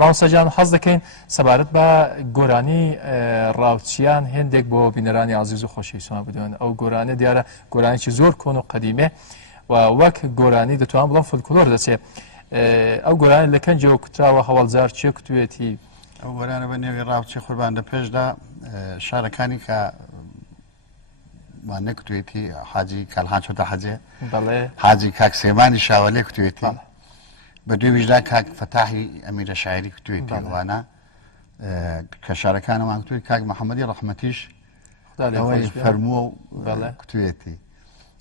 مامۆستاجان حەز دەکەین سەبارەت بە گۆرانی ڕاوچییان هێندێک بۆ بینەرانی عەزیز و خۆشەویستمان بدەن. ئەو گۆرانە دیارە گۆرانێکی زۆر کۆن و قەدیمێ و وەک گۆرانی دەتوان بڵام فولکلۆر دەچێت. ئەو گۆرانی لە کەنجەوە کوتراوە هەواڵجار چێ کوتوێتی؟ ئەو گۆرانە بە نێوی ڕاوچی قوربان لە پێشدا شارەکانی کە نەکوتوێتی حاجی کاڵهان چۆتە حەجێ حاجی کاک سێمانی شاوەلێ کوتوێتی، بە دوێویشدا کاک فەتاحی ئەمیرە شاعری کوتوێتی ئەوانە کە شارەکانەمان کوتوێت. کاک محەممەدی ڕەحمەتیش ئەوەی فەرمووە و کوتوێتی.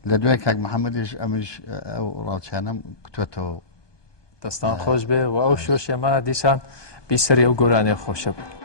لە دوای کاک محەممەدیش ئەمیش ئەو ڕاوچیانەم کوتوێتەوە. دەستان خۆش بێ و ئەو شۆشێمە دیسان بیسەری ئەو گۆرانێ خۆشە بێت.